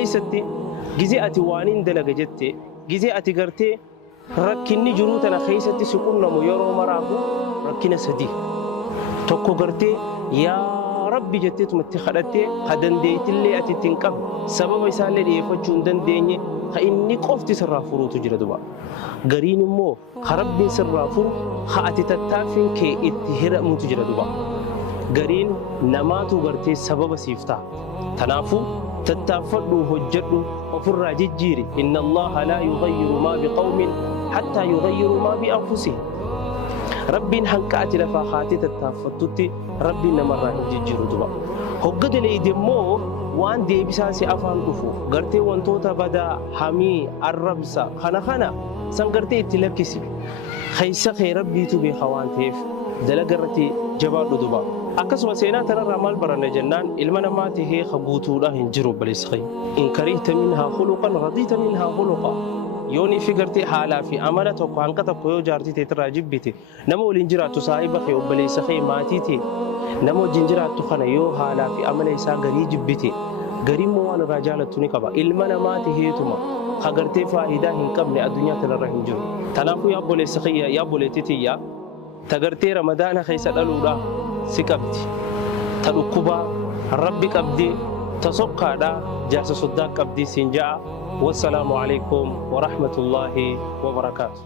keessatti gizee ati waaniin dalaga jette gizee ati gartee rakkinni jiruu tana keessatti si qunnamu yeroo maraafu rakkina sadii tokko gartee yaa rabbi jetteetumatti kadhattee ha dandeeytillee ati ittiin qabne sababa isaallee dhiyeeffachuu hin dandeenye ha inni qofti sirraa furuutu jira duba gariin immoo ha rabbiin sirraa furu ha ati tattaaffiin kee itti hiramutu jira duba gariin namaatu gartee sababa siif ta'a tanaafuu tattaaffadhu hojjedhu ofirraa jijjiiri inna allaha laa yughayyiru maa biqawmin hattaa yughayyiru maa bianfusihim rabbiin hanqa ati lafaa haatee tattaaffattutti rabbiin namarraa hin jijjiiru duba hogga daleeyde immoo waan deebisaa si afaan dhufu gartee wantoota badaa hamii arrabsa kana san gartee itti lakkisi keessa kee rabbiitu beeka waan ta'eef dalaga irratti jabaadhu duba akkasuma seenaa tanarraa maal baranna jennaan ilma namaati heeka guutuudha hin jiru baleessaqee in karihta minhaa khuluqan radiita minhaa khuluqa yoonii fi gartee haalaa fi amala tokko hanqa tokko yoo jaartii teetirraa jibbite nama waliin jiraattu saahiba kee obboleessa kee maatii ta'e nama wajjin jiraattu kana yoo haalaa fi amala isaa garii jibbite garimmoo waan irraa jaalattu ni qaba ilma namaati heetuma hagartee faayidaa hin qabne addunyaa tanarra hin jiru tanaafuu yaa obboleessa kiyya yaa obboleettii tiyya tagartee ramadaana keessa dhaluudha si qabdi ta dhukkubaa rabbi qabdi ta sokkaadhaa jaarsa soddaa qabdi siin ja'a والسلام عليكم ورحمة الله وبركاته.